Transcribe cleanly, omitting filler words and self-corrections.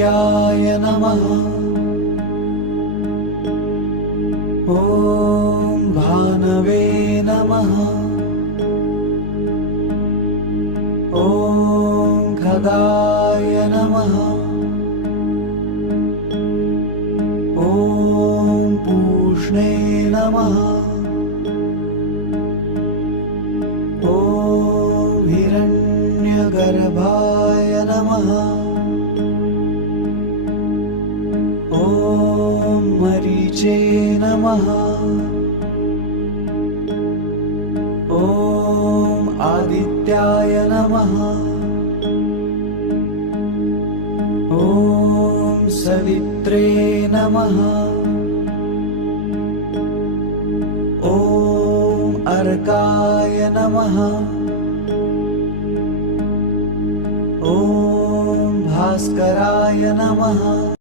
सूर्याय नमः। ॐ भानवे नमः। ॐ खगाय नमः। ॐ पूष्णे नमः। ॐ हिरण्यगर्भाय नमः। ॐ मरीचे नमः। ॐ आदित्याय नमः। ॐ सवित्रे नमः। ॐ अर्काय नमः। ॐ भास्कराय नमः।